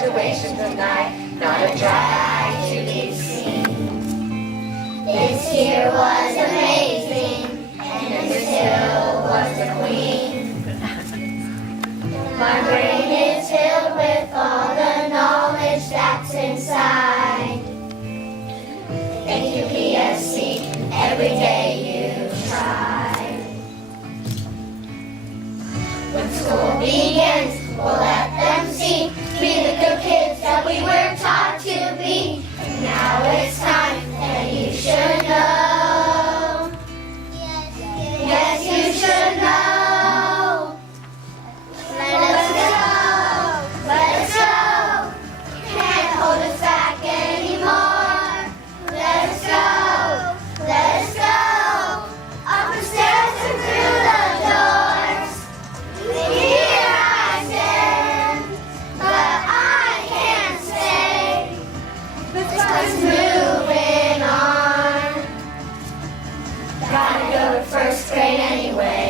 graduation tonight, not a dry eye to be seen. This year was amazing, and Mrs. Hill was the queen. My brain is filled with all the knowledge that's inside. Thank you, PSC, every day you try. When school begins, we'll let them see, be the good kids that we were taught to be. And now it's time that you should know. Yes, you should know. Let us go. Can't hold us back anymore. Let us go. Up the stairs and through the doors. Here I stand, but I can't stay. This one's moving on. Gotta go to first grade anyway.